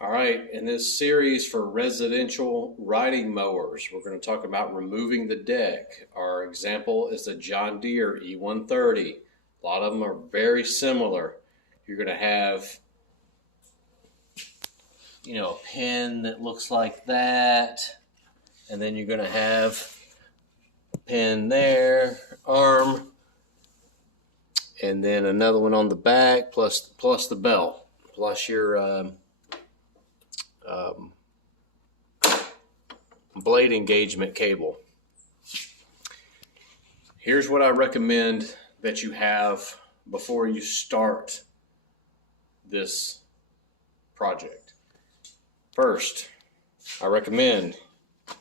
All right, in this series for residential riding mowers, we're going to talk about removing the deck. Our example is the John Deere E130. A lot of them are very similar. You're going to have, a pin that looks like that, and then you're going to have a pin there, arm, and then another one on the back, plus the bell, plus your blade engagement cable. Here's what I recommend that you have before you start this project. First, I recommend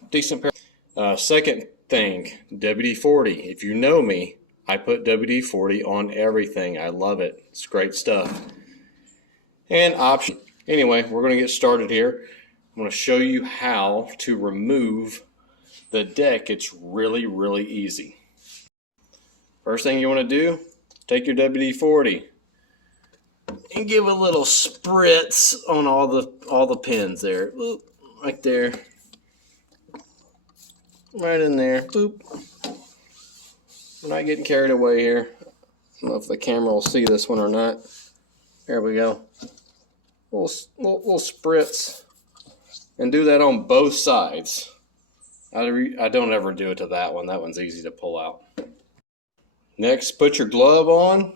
decent pair. Second thing, WD-40. If you know me, I put WD-40 on everything. I love it. It's great stuff. And option. Anyway, we're going to get started here. I'm going to show you how to remove the deck. It's really, really easy. First thing you want to do, take your WD-40 and give a little spritz on all the pins there. Boop, right there. Right in there. Boop. We're not getting carried away here. I don't know if the camera will see this one or not. There we go. Little spritz. And do that on both sides. I don't ever do it to that one. That one's easy to pull out. Next, put your glove on.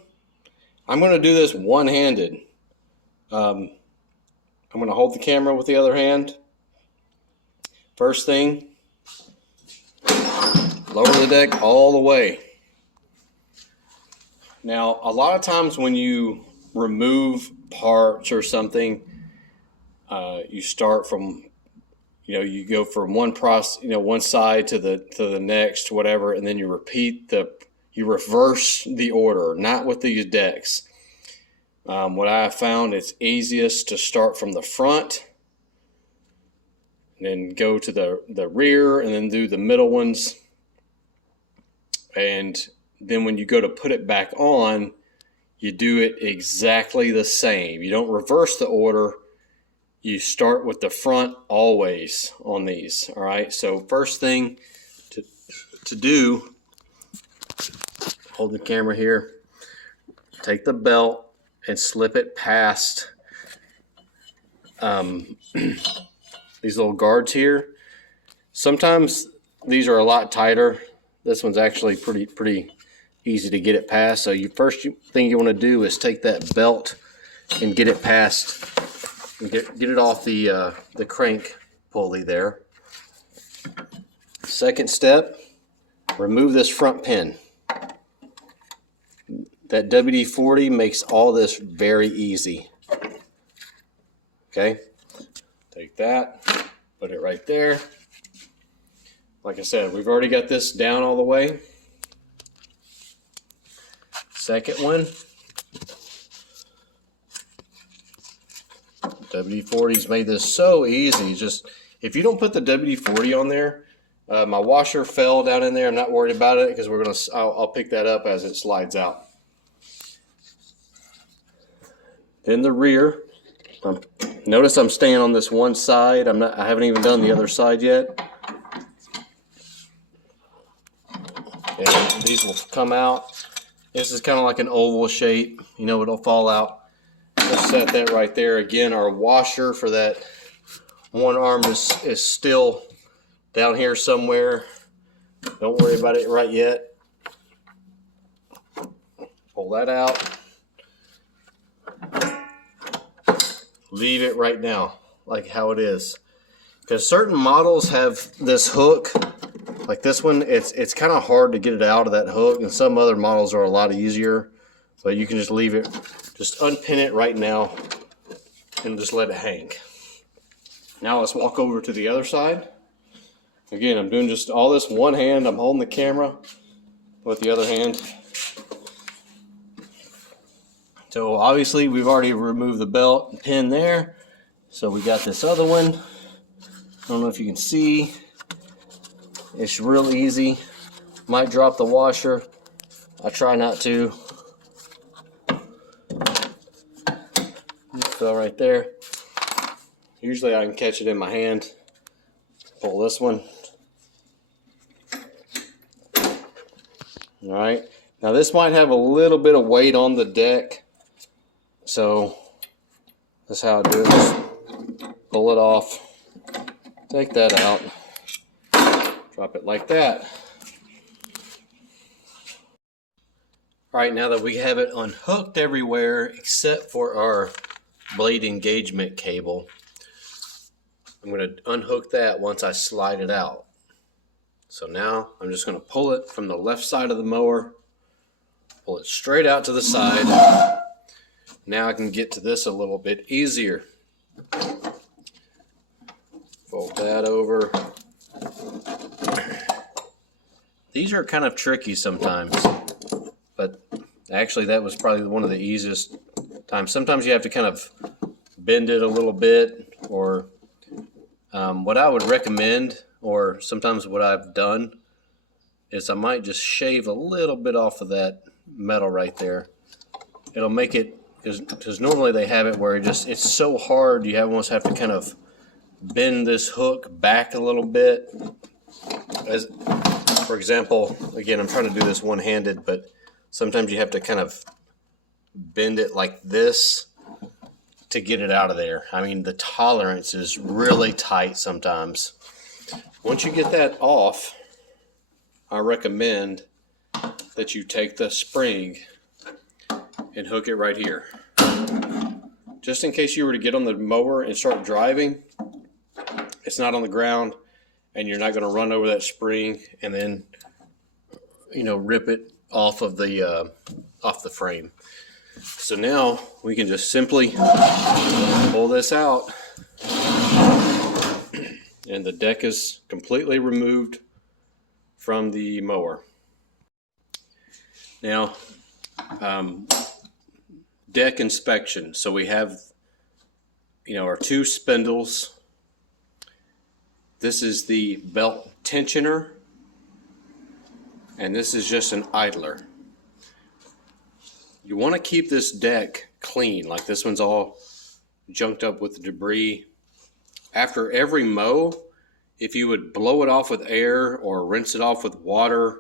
I'm going to do this one-handed. I'm going to hold the camera with the other hand. First thing, lower the deck all the way. Now, a lot of times when you remove parts or something, you start from, you go from one side to the next, whatever, and then you reverse the order. Not with these decks. What I have found, it's easiest to start from the front, and then go to the rear, and then do the middle ones, and then when you go to put it back on, you do it exactly the same. You don't reverse the order. You start with the front always on these. All right. So first thing to do, hold the camera here, take the belt and slip it past these little guards here. Sometimes these are a lot tighter. This one's actually pretty easy to get it past. So first thing you want to do is take that belt and get it past, and get it off the crank pulley there. Second step, remove this front pin. That WD-40 makes all this very easy. Okay, take that, put it right there. Like I said, we've already got this down all the way. Second one, WD-40's made this so easy. Just if you don't put the WD-40 on there, my washer fell down in there. I'm not worried about it because I'll pick that up as it slides out. Then the rear. Notice I'm staying on this one side. I haven't even done the other side yet. And these will come out. This is kind of like an oval shape. It'll fall out. We'll set that right there. Again, our washer for that one arm is still down here somewhere. Don't worry about it right yet. Pull that out. Leave it right now, like how it is. Because certain models have this hook. Like this one, it's kind of hard to get it out of that hook, and some other models are a lot easier. But you can just leave it, just unpin it right now, and just let it hang. Now let's walk over to the other side. Again, I'm doing just all this one hand. I'm holding the camera with the other hand. So obviously we've already removed the belt and pin there. So we got this other one. I don't know if you can see. It's real easy. Might drop the washer. I try not to. It fell right there. Usually I can catch it in my hand. Pull this one. All right. Now this might have a little bit of weight on the deck. So that's how I do it. Just pull it off. Take that out. Drop it like that. All right, now that we have it unhooked everywhere except for our blade engagement cable, I'm going to unhook that once I slide it out. So now I'm just going to pull it from the left side of the mower, pull it straight out to the side. Now I can get to this a little bit easier. Fold that over. These are kind of tricky sometimes, but actually that was probably one of the easiest times. Sometimes you have to kind of bend it a little bit, or what I would recommend, or sometimes what I've done, is I might just shave a little bit off of that metal right there. It'll make it, because normally they have it where it's so hard you almost have to kind of bend this hook back a little bit. As for example, again, I'm trying to do this one-handed, but sometimes you have to kind of bend it like this to get it out of there. I mean, the tolerance is really tight sometimes. Once you get that off, I recommend that you take the spring and hook it right here. Just in case you were to get on the mower and start driving, it's not on the ground and you're not going to run over that spring and then, you know, rip it off of the frame. So now we can just simply pull this out and the deck is completely removed from the mower. Now, deck inspection. So we have, you know, our two spindles. This is the belt tensioner, and this is just an idler. You want to keep this deck clean, like this one's all junked up with debris. After every mow, if you would blow it off with air or rinse it off with water,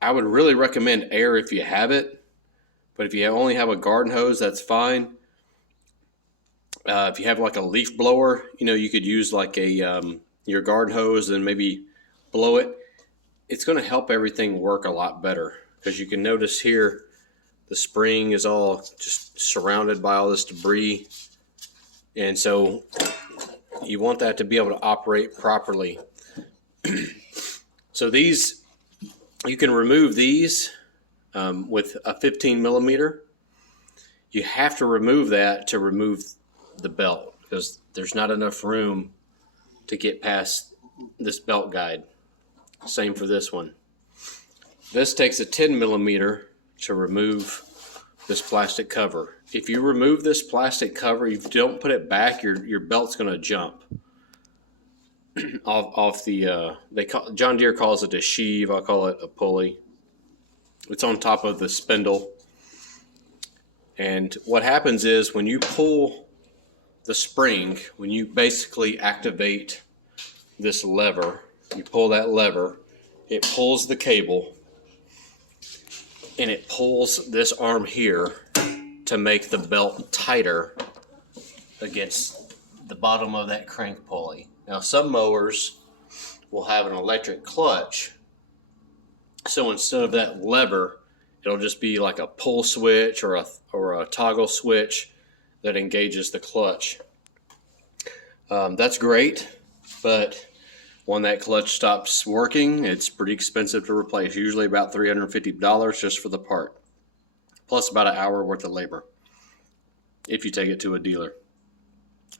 I would really recommend air if you have it, but if you only have a garden hose, that's fine. If you have like a leaf blower, you know, you could use like a your garden hose and maybe blow it. It's going to help everything work a lot better, because you can notice here the spring is all just surrounded by all this debris, and so you want that to be able to operate properly. So these, you can remove these with a 15 millimeter. You have to remove that to remove the belt, because there's not enough room to get past this belt guide. Same for this one. This takes a 10 millimeter to remove this plastic cover. If you remove this plastic cover, if you don't put it back, your belt's going to jump off the John Deere calls it a sheave, I call it a pulley. It's on top of the spindle, and what happens is when you pull the spring, when you basically activate this lever, you pull that lever, it pulls the cable and it pulls this arm here to make the belt tighter against the bottom of that crank pulley. Now, some mowers will have an electric clutch, so instead of that lever, it'll just be like a pull switch or a toggle switch that engages the clutch. That's great, but when that clutch stops working, it's pretty expensive to replace, usually about $350 just for the part, plus about an hour worth of labor if you take it to a dealer.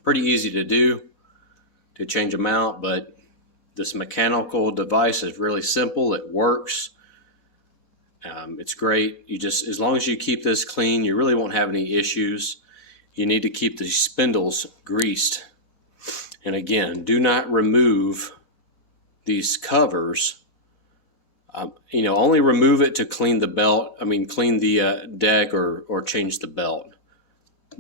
Pretty easy to do, to change them out, but this mechanical device is really simple. It works. It's great. You just, as long as you keep this clean, you really won't have any issues. You need to keep the spindles greased. And again, do not remove these covers. You know, only remove it to clean the belt. I mean, clean the deck or change the belt.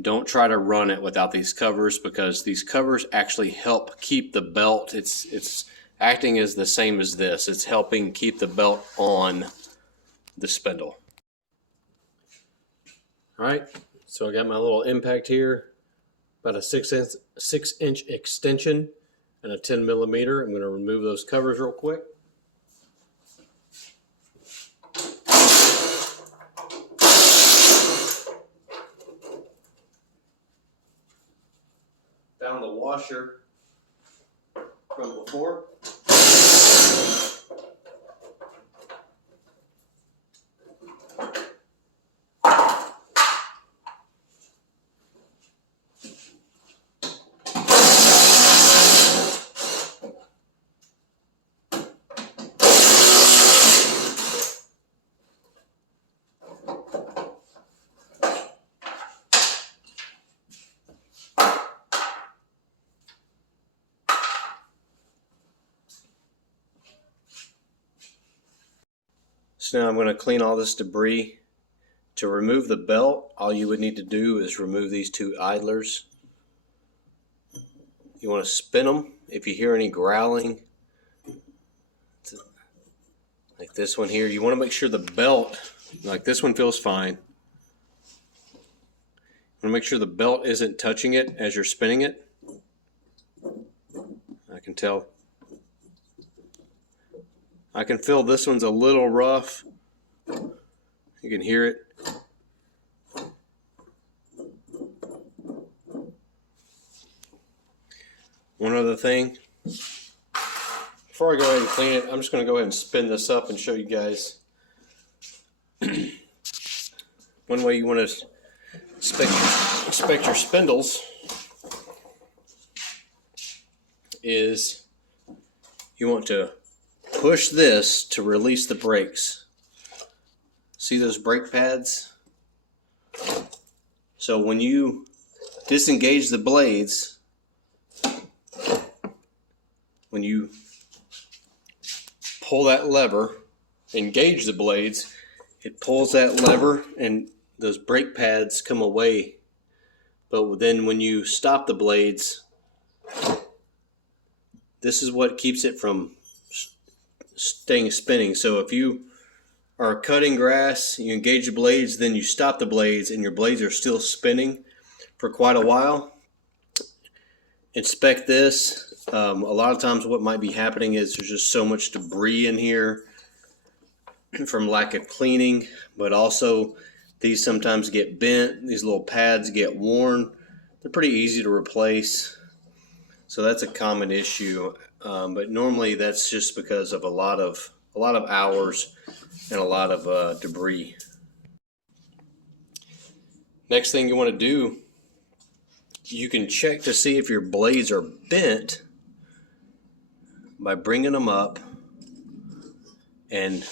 don't try to run it without these covers, because these covers actually help keep the belt. It's acting as the same as this. It's helping keep the belt on the spindle. All right, so I got my little impact here, about a 6-inch extension and a 10 millimeter. I'm going to remove those covers real quick. Found the washer from before. So now I'm going to clean all this debris. To remove the belt, all you would need to do is remove these two idlers. You want to spin them. If you hear any growling, like this one here, you want to make sure the belt, like this one feels fine. You want to make sure the belt isn't touching it as you're spinning it. I can tell. I can feel this one's a little rough. You can hear it. One other thing. Before I go ahead and clean it, I'm just going to go ahead and spin this up and show you guys. One way you want to inspect your spindles is you want to push this to release the brakes. See those brake pads? So when you disengage the blades, when you pull that lever, engage the blades, it pulls that lever and those brake pads come away. But then when you stop the blades, this is what keeps it from staying spinning. So if you are cutting grass, you engage the blades, then you stop the blades and your blades are still spinning for quite a while, inspect this. A lot of times what might be happening is there's just so much debris in here from lack of cleaning, but also these sometimes get bent. These little pads get worn. They're pretty easy to replace. So that's a common issue, but normally that's just because of a lot of hours and a lot of debris. Next thing you want to do, you can check to see if your blades are bent by bringing them up, and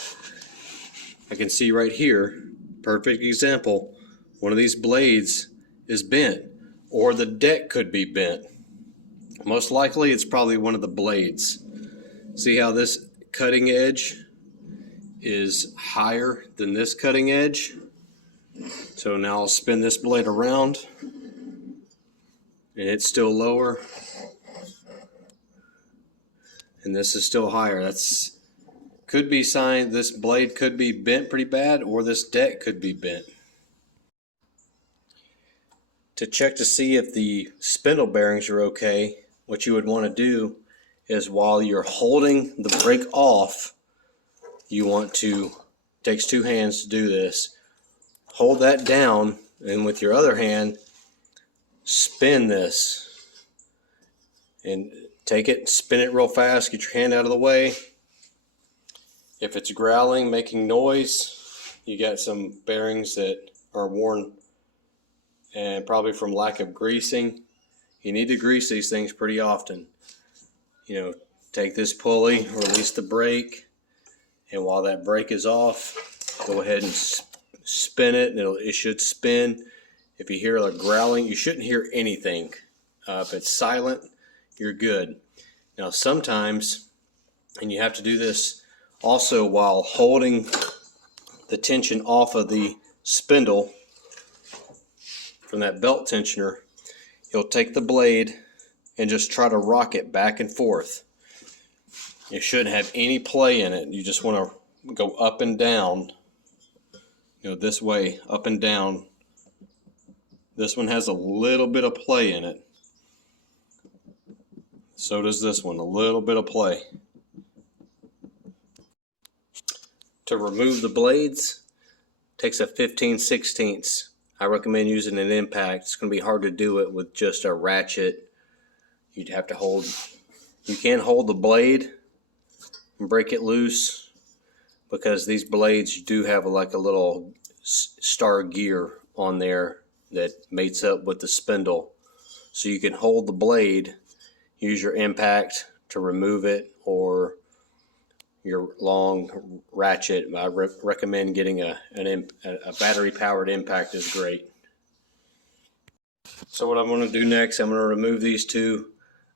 I can see right here, perfect example, one of these blades is bent, or the deck could be bent. Most likely it's probably one of the blades. See how this cutting edge is higher than this cutting edge? So now I'll spin this blade around and it's still lower, and this is still higher. That's could be sign this blade could be bent pretty bad, or this deck could be bent. To check to see if the spindle bearings are okay, what you would want to do is while you're holding the brake off, you want to, takes two hands to do this, hold that down, and with your other hand spin this, and take it, spin it real fast, get your hand out of the way. If it's growling, making noise, you got some bearings that are worn and probably from lack of greasing. You need to grease these things pretty often. You know, take this pulley, release the brake, and while that brake is off, go ahead and spin it, and it should spin. If you hear like growling, you shouldn't hear anything. If it's silent, you're good. Now sometimes, and you have to do this also while holding the tension off of the spindle, from that belt tensioner, you'll take the blade and just try to rock it back and forth. You shouldn't have any play in it. You just want to go up and down, this way, up and down. This one has a little bit of play in it. So does this one, a little bit of play. To remove the blades, takes a 15/16. I recommend using an impact. It's going to be hard to do it with just a ratchet. You'd have to hold, you can hold the blade and break it loose, because these blades do have like a little star gear on there that mates up with the spindle. So you can hold the blade, use your impact to remove it, or your long ratchet. I recommend getting a battery powered impact is great. So what I'm going to do next, I'm going to remove these two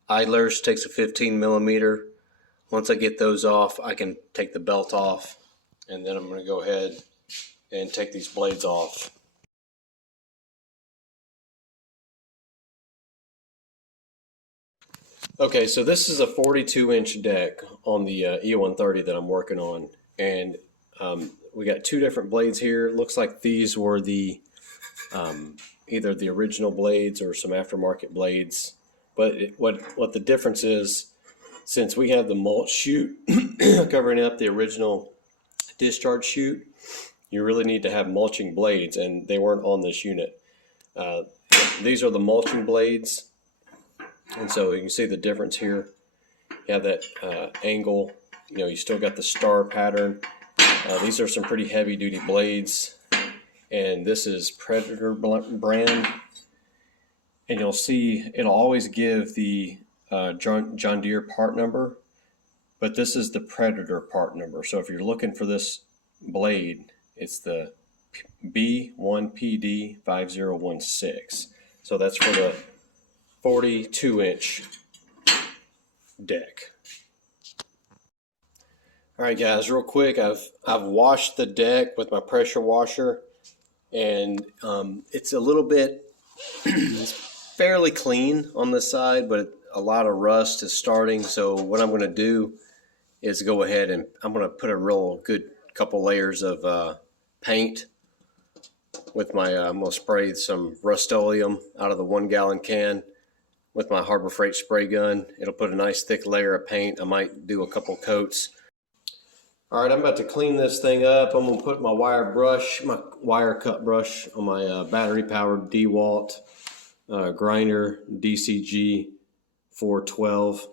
idlers. Takes a 15mm. Once I get those off, I can take the belt off, and then I'm going to go ahead and take these blades off. Okay, so this is a 42-inch deck on the E130 that I'm working on, and we got two different blades here. Looks like these were the either the original blades or some aftermarket blades. But what the difference is, since we have the mulch chute covering up the original discharge chute, you really need to have mulching blades, and they weren't on this unit. These are the mulching blades. And so you can see the difference here. You have that angle, you still got the star pattern. These are some pretty heavy duty blades, and this is Predator brand. And you'll see it'll always give the John Deere part number, but this is the Predator part number. So if you're looking for this blade, it's the B1PD5016. So that's for the 42-inch deck. All right, guys, real quick, I've washed the deck with my pressure washer, and it's a little bit it's fairly clean on this side, but a lot of rust is starting. So what I'm going to do is go ahead and I'm going to put a real good couple layers of paint with my I'm going to spray some Rust-Oleum out of the 1-gallon can with my Harbor Freight spray gun. It'll put a nice thick layer of paint. I might do a couple coats. All right, I'm about to clean this thing up. I'm gonna put my wire cut brush on my battery powered DeWalt grinder DCG 412.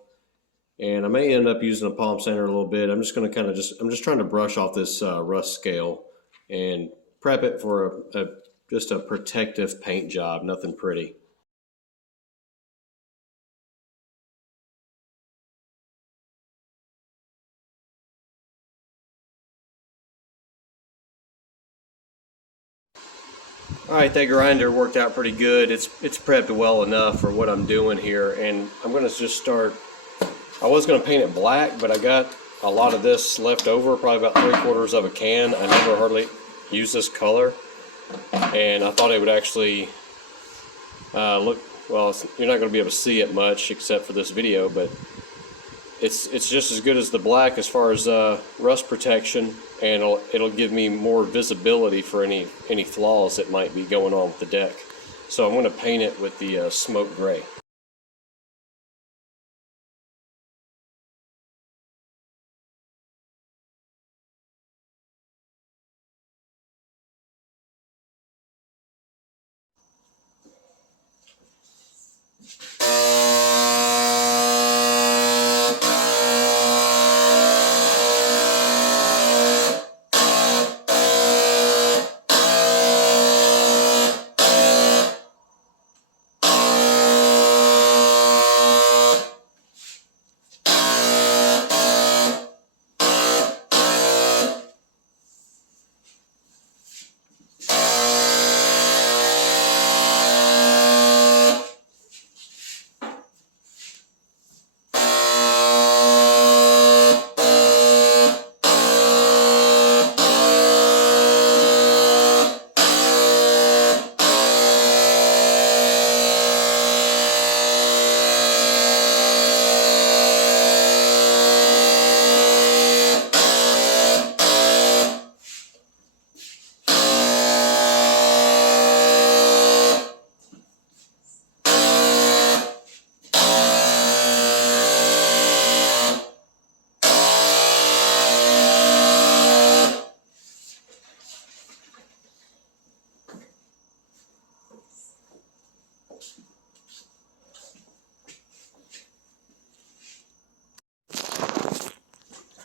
And I may end up using a palm sander a little bit. I'm just gonna I'm just trying to brush off this rust scale and prep it for just a protective paint job, nothing pretty. All right, that grinder worked out pretty good. It's prepped well enough for what I'm doing here, and I'm going to just start. I was going to paint it black, but I got a lot of this left over, probably about 3/4 of a can. I never hardly use this color, and I thought it would actually look well. You're not going to be able to see it much except for this video, but it's just as good as the black as far as rust protection, and it'll give me more visibility for any flaws that might be going on with the deck. So I'm going to paint it with the smoke gray.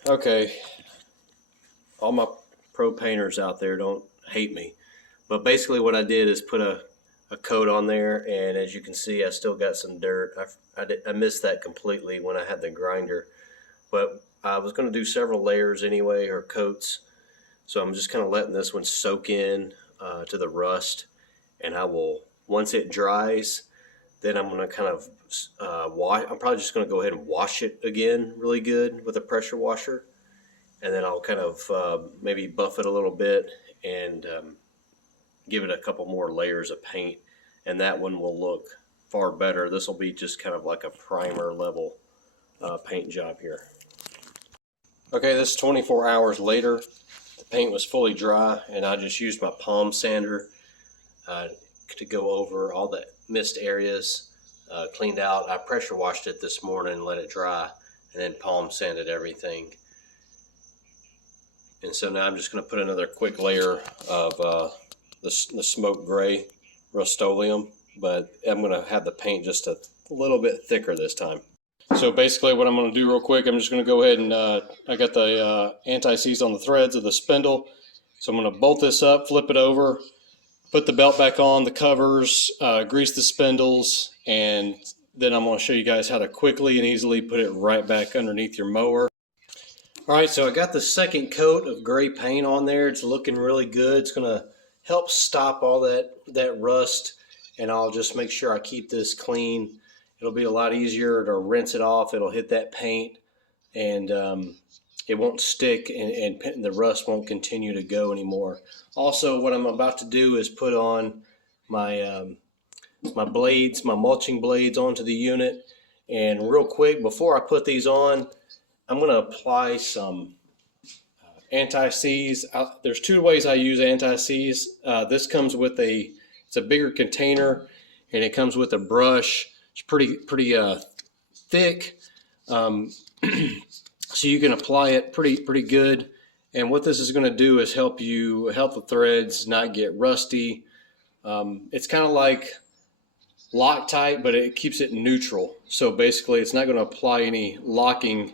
Okay, all my pro painters out there, don't hate me, but basically what I did is put a coat on there, and as you can see, I still got some dirt. I missed that completely when I had the grinder, but I was going to do several layers anyway, or coats, so I'm just kind of letting this one soak in to the rust, and I will, once it dries, then I'm going to kind of I'm probably just going to go ahead and wash it again really good with a pressure washer, and then I'll kind of maybe buff it a little bit and give it a couple more layers of paint, and that one will look far better. This will be just kind of like a primer level paint job here. Okay, this is 24 hours later. The paint was fully dry, and I just used my palm sander to go over all the missed areas, cleaned out. I pressure washed it this morning and let it dry, and then palm sanded everything. And so now I'm just going to put another quick layer of the smoke gray Rust-Oleum, but I'm going to have the paint just a little bit thicker this time. So basically what I'm going to do real quick, I'm just going to go ahead and I got the anti-seize on the threads of the spindle. So I'm going to bolt this up, flip it over, put the belt back on, the covers, grease the spindles, and then I'm going to show you guys how to quickly and easily put it right back underneath your mower. All right, so I got the second coat of gray paint on there. It's looking really good. It's going to help stop all that rust, and I'll just make sure I keep this clean. It'll be a lot easier to rinse it off. It'll hit that paint, and it won't stick, and the rust won't continue to go anymore. Also, what I'm about to do is put on my my blades, my mulching blades onto the unit. And real quick, before I put these on, I'm going to apply some anti-seize. There's two ways I use anti-seize. This comes with it's a bigger container, and it comes with a brush. It's pretty thick, so you can apply it pretty good. And what this is going to do is help the threads not get rusty. It's kind of like Loctite, but it keeps it neutral. So basically, it's not going to apply any locking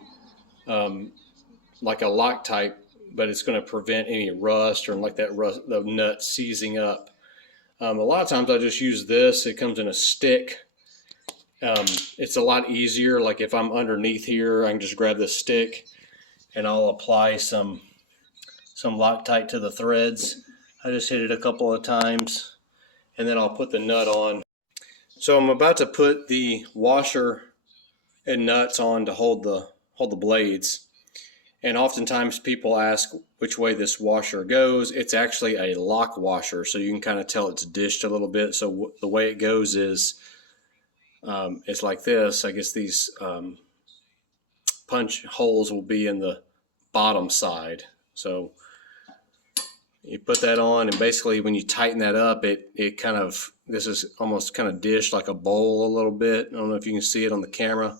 like a Loctite, but it's going to prevent any rust or like that rust, the nut seizing up. A lot of times I just use this. It comes in a stick. It's a lot easier. Like if I'm underneath here, I can just grab this stick and I'll apply some Loctite to the threads. I just hit it a couple of times, and then I'll put the nut on. So I'm about to put the washer and nuts on to hold the blades. And oftentimes people ask which way this washer goes. It's actually a lock washer, so you can kind of tell it's dished a little bit. So the way it goes is it's like this. I guess these punch holes will be in the bottom side. So you put that on, and basically when you tighten that up, it kind of, this is almost kind of dished like a bowl a little bit. I don't know if you can see it on the camera.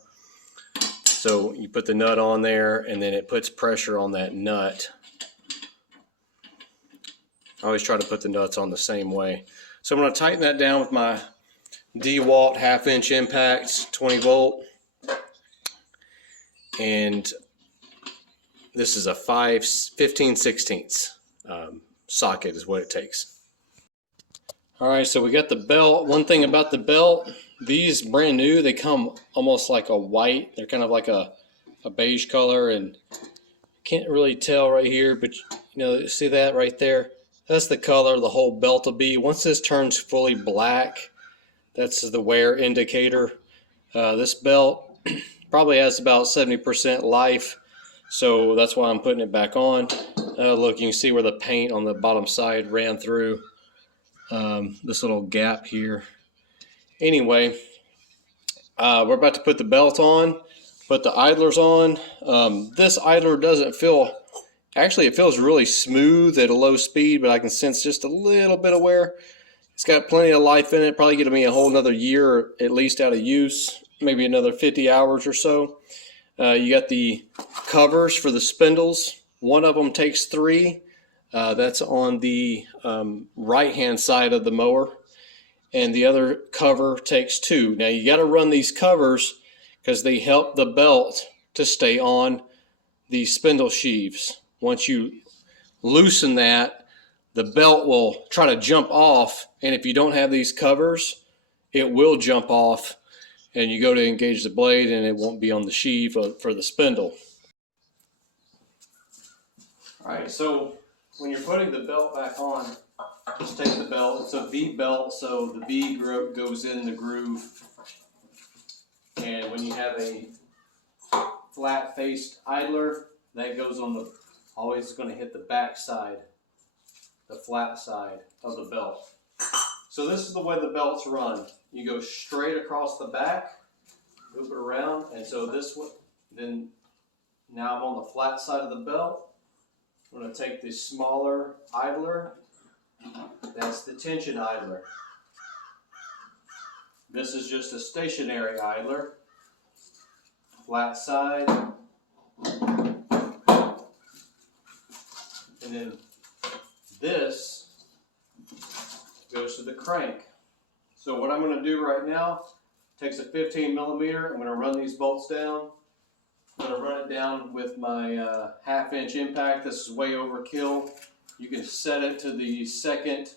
So you put the nut on there, and then it puts pressure on that nut. I always try to put the nuts on the same way. So I'm going to tighten that down with my DeWalt 1/2-inch impacts, 20 volt. And this is a 15/16 socket is what it takes. All right, so we got the belt. One thing about the belt, these brand new, they come almost like a white. They're kind of like a beige color, and can't really tell right here, but you know, see that right there? That's the color the whole belt will be. Once this turns fully black, that's the wear indicator. This belt probably has about 70% life, so that's why I'm putting it back on. Look, you can see where the paint on the bottom side ran through this little gap here. Anyway, we're about to put the belt on, put the idlers on. This idler doesn't feel, actually it feels really smooth at a low speed, but I can sense just a little bit of wear. It's got plenty of life in it, probably gonna be a whole another year at least out of use, maybe another 50 hours or so. You got the covers for the spindles. One of them takes 3. That's on the right-hand side of the mower. And the other cover takes 2. Now you got to run these covers because they help the belt to stay on these spindle sheaves. Once you loosen that, the belt will try to jump off, and if you don't have these covers, it will jump off, and you go to engage the blade and it won't be on the sheave for the spindle. All right, so when you're putting the belt back on, just take the belt. It's a V belt, so the V goes in the groove. And when you have a flat-faced idler, that goes on the, always going to hit the back side, the flat side of the belt. So this is the way the belts run. You go straight across the back, loop it around, and so this one, then now I'm on the flat side of the belt. I'm going to take the smaller idler. That's the tension idler. This is just a stationary idler. Flat side. And then this goes to the crank. So what I'm going to do right now, takes a 15 millimeter. I'm going to run these bolts down. I'm going to run it down with my 1/2 inch impact. This is way overkill. You can set it to the second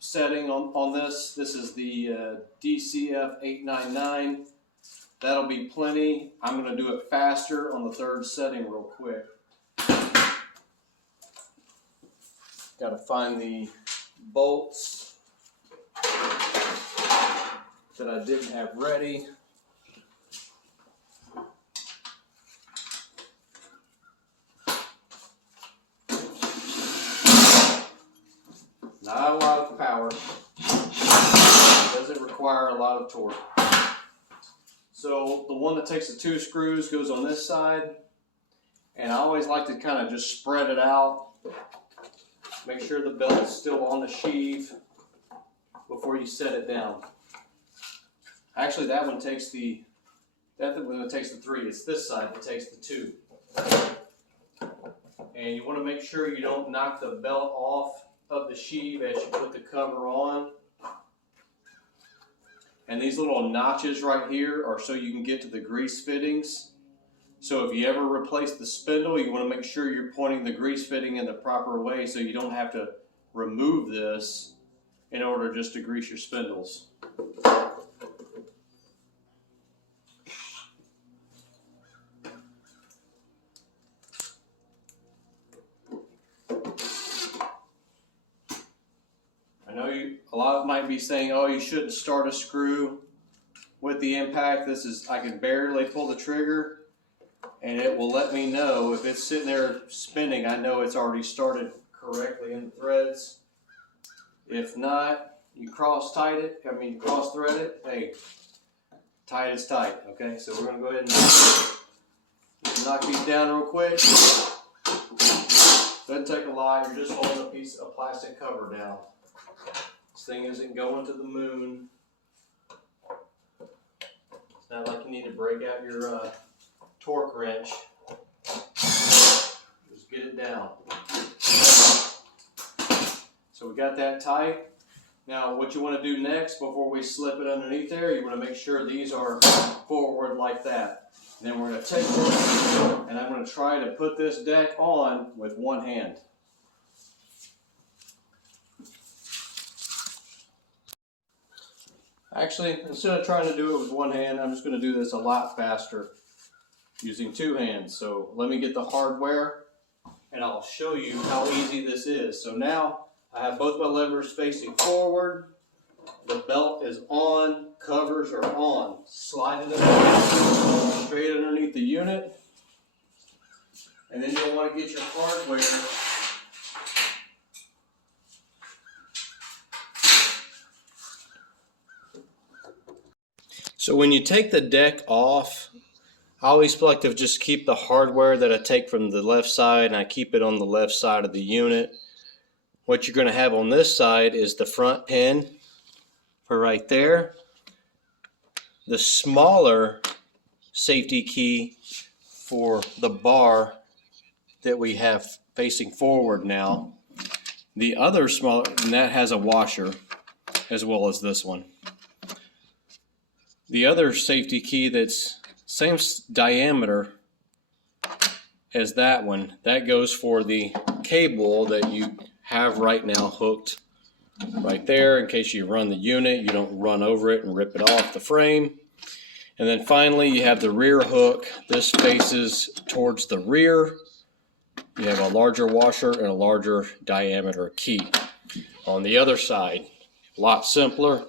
setting on this. This is the DCF 899. That'll be plenty. I'm going to do it faster on the 3rd setting real quick. Got to find the bolts that I didn't have ready. Not a lot of power. Doesn't require a lot of torque. So the one that takes the 2 screws goes on this side, and I always like to kind of just spread it out. Make sure the belt is still on the sheave before you set it down. Actually, that one takes the 3. It's this side that takes the 2. And you want to make sure you don't knock the belt off of the sheave as you put the cover on. And these little notches right here are so you can get to the grease fittings. So if you ever replace the spindle, you want to make sure you're pointing the grease fitting in the proper way so you don't have to remove this in order just to grease your spindles. I know a lot might be saying, oh, you shouldn't start a screw with the impact. I can barely pull the trigger, and it will let me know if it's sitting there spinning. I know it's already started correctly in the threads. If not, you cross thread it. Hey, tight is tight. Okay, so we're gonna go ahead and knock these down real quick. Doesn't take a lot. You're just holding a piece of plastic cover down. This thing isn't going to the moon. It's not like you need to break out your torque wrench. Just get it down. So we got that tight. Now what you want to do next before we slip it underneath there, you want to make sure these are forward like that. And then we're going to take this and I'm going to try to put this deck on with one hand. Actually, instead of trying to do it with one hand, I'm just going to do this a lot faster using 2 hands. So let me get the hardware and I'll show you how easy this is. So now I have both my levers facing forward. The belt is on, covers are on. Slide it up straight underneath the unit. And then you'll want to get your hardware So when you take the deck off, I always like to just keep the hardware that I take from the left side, and I keep it on the left side of the unit. What you're going to have on this side is the front pin for right there. The smaller safety key for the bar that we have facing forward now. The other smaller, and that has a washer as well as this one. The other safety key that's same diameter as that one. That goes for the cable that you have right now hooked right there in case you run the unit, you don't run over it and rip it off the frame. And then finally you have the rear hook. This faces towards the rear. You have a larger washer and a larger diameter key. On the other side, a lot simpler.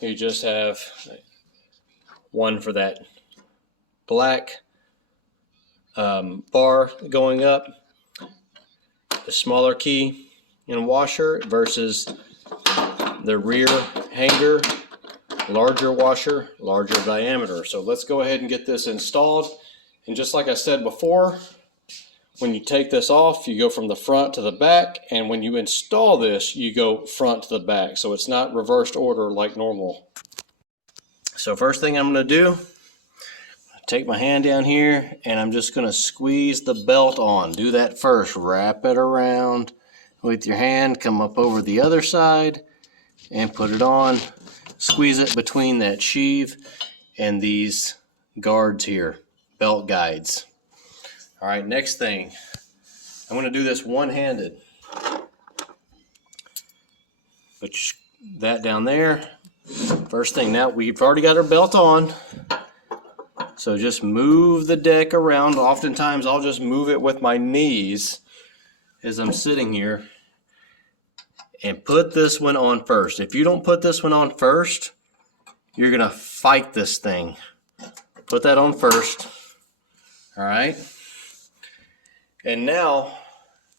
You just have one for that black bar going up, the smaller key and washer versus the rear hanger, larger washer, larger diameter. So let's go ahead and get this installed. And just like I said before, when you take this off, you go from the front to the back, and when you install this, you go front to the back. So it's not reversed order like normal. So first thing I'm going to do, take my hand down here and I'm just going to squeeze the belt on. Do that first. Wrap it around with your hand, come up over the other side and put it on. Squeeze it between that sheave and these guards here, belt guides. All right, next thing, I'm going to do this one-handed. Put that down there. First thing, now we've already got our belt on. So just move the deck around. Oftentimes I'll just move it with my knees as I'm sitting here. And put this one on first. If you don't put this one on first, you're going to fight this thing. Put that on first. All right. And now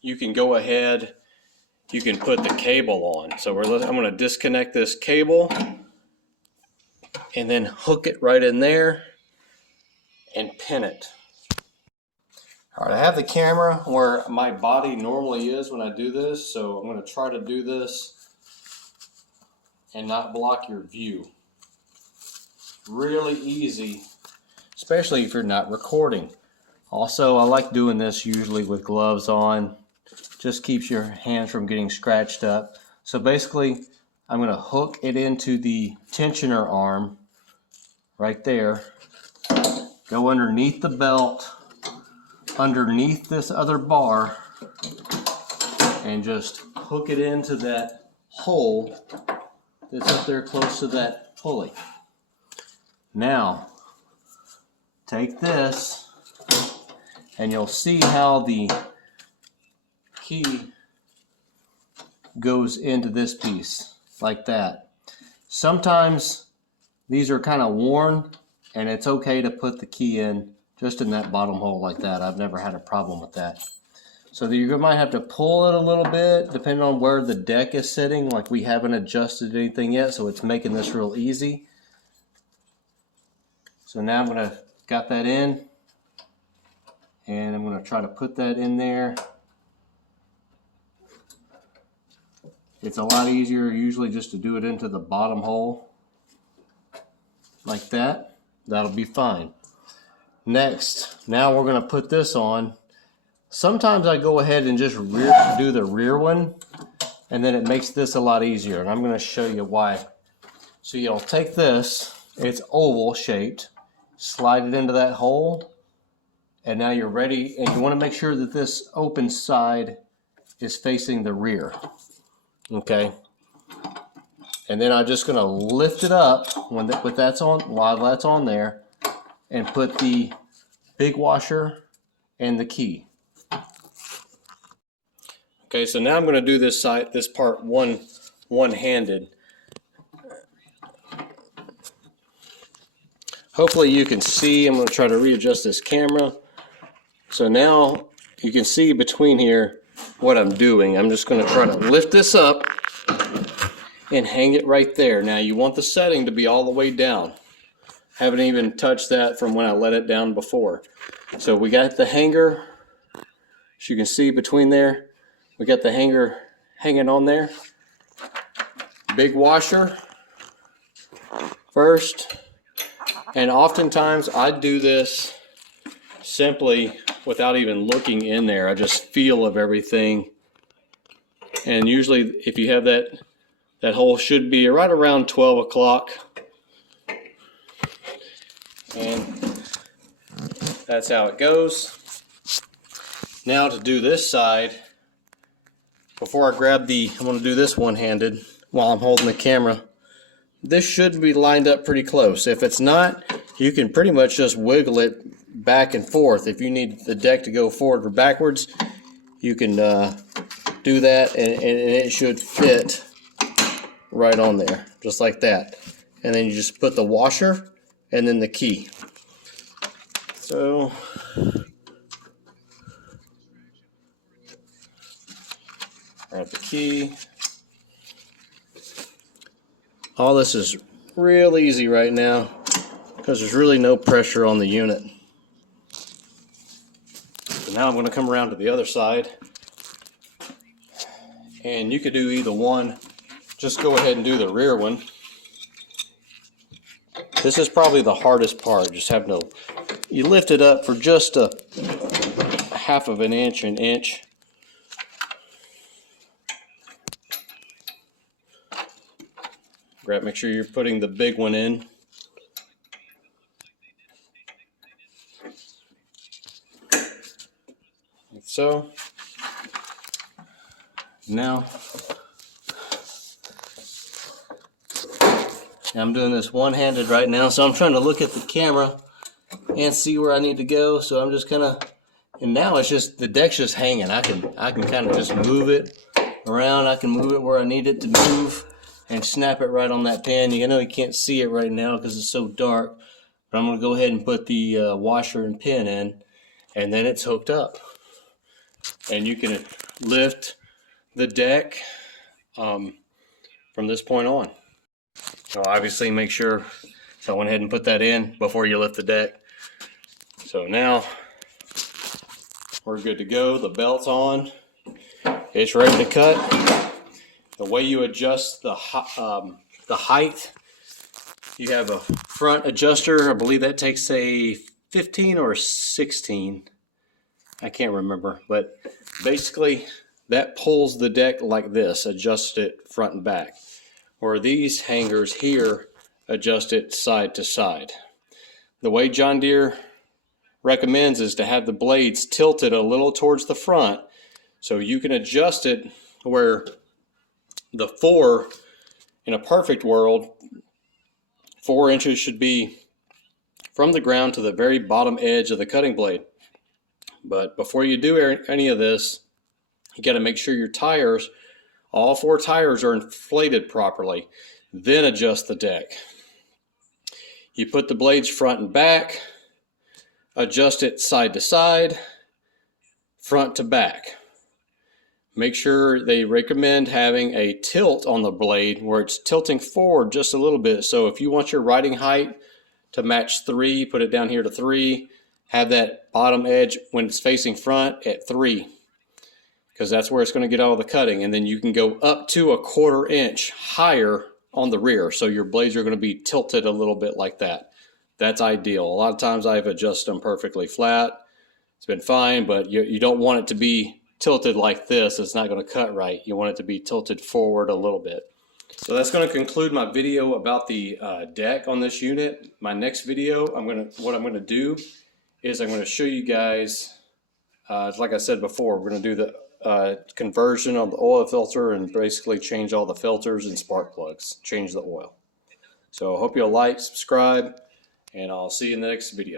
you can go ahead, you can put the cable on. So I'm going to disconnect this cable and then hook it right in there and pin it. All right, I have the camera where my body normally is when I do this, so I'm going to try to do this and not block your view. Really easy, especially if you're not recording. Also, I like doing this usually with gloves on. Just keeps your hands from getting scratched up. So basically, I'm going to hook it into the tensioner arm right there. Go underneath the belt, underneath this other bar, and just hook it into that hole that's up there close to that pulley. Now, take this, and you'll see how the key goes into this piece, like that. Sometimes these are kind of worn, and it's okay to put the key in just in that bottom hole like that. I've never had a problem with that. So you might have to pull it a little bit depending on where the deck is sitting. Like we haven't adjusted anything yet, so it's making this real easy. So now I'm gonna got that in, and I'm gonna try to put that in there. It's a lot easier usually just to do it into the bottom hole like that. That'll be fine. Next, now we're going to put this on. Sometimes I go ahead and just do the rear one, and then it makes this a lot easier, and I'm going to show you why. So you'll take this, it's oval shaped, slide it into that hole, and now you're ready, and you want to make sure that this open side is facing the rear. Okay, and then I'm just going to lift it up while that's on there, and put the big washer and the key. Okay, so now I'm going to do this part one-handed. Hopefully you can see. I'm going to try to readjust this camera. So now you can see between here what I'm doing. I'm just going to try to lift this up and hang it right there. Now you want the setting to be all the way down. Haven't even touched that from when I let it down before. So we got the hanger, as you can see between there, we got the hanger hanging on there. Big washer first, and oftentimes I do this simply without even looking in there. I just feel of everything, and usually if you have that hole should be right around 12 o'clock. And that's how it goes. Now to do this side, before I grab I'm going to do this one-handed while I'm holding the camera. This should be lined up pretty close. If it's not, you can pretty much just wiggle it back and forth. If you need the deck to go forward or backwards, you can do that, and it should fit right on there, just like that. And then you just put the washer and then the key. So grab the key. All this is real easy right now because there's really no pressure on the unit. So now I'm going to come around to the other side, and you could do either one. Just go ahead and do the rear one. This is probably the hardest part, just having to, you lift it up for just a half of an inch, Make sure you're putting the big one in. Like so. Now I'm doing this one-handed right now, so I'm trying to look at the camera and see where I need to go. So I'm just kind of, and now it's just, the deck's just hanging. I can kind of just move it around. I can move it where I need it to move and snap it right on that pin. You know you can't see it right now because it's so dark, but I'm going to go ahead and put the washer and pin in, and then it's hooked up. And you can lift the deck from this point on. So obviously make sure, so I went ahead and put that in before you lift the deck. So now we're good to go. The belt's on. It's ready to cut. The way you adjust the height, you have a front adjuster. I believe that takes a 15 or 16. I can't remember, but basically that pulls the deck like this, adjusts it front and back. Where these hangers here adjust it side to side. The way John Deere recommends is to have the blades tilted a little towards the front, so you can adjust it where the 4, in a perfect world, 4 inches should be from the ground to the very bottom edge of the cutting blade. But before you do any of this, you got to make sure your tires, all 4 tires, are inflated properly. Then adjust the deck. You put the blades front and back, adjust it side to side, front to back. Make sure they recommend having a tilt on the blade where it's tilting forward just a little bit. So if you want your riding height to match 3, put it down here to 3. Have that bottom edge when it's facing front at 3, because that's where it's going to get all the cutting. And then you can go up to a 1/4 inch higher on the rear, so your blades are going to be tilted a little bit like that. That's ideal. A lot of times I've adjusted them perfectly flat. It's been fine, but you don't want it to be tilted like this. It's not going to cut right. You want it to be tilted forward a little bit. So that's going to conclude my video about the deck on this unit. My next video, what I'm going to do is I'm going to show you guys, like I said before, we're going to do the conversion of the oil filter and basically change all the filters and spark plugs, change the oil. So I hope you'll like, subscribe, and I'll see you in the next video.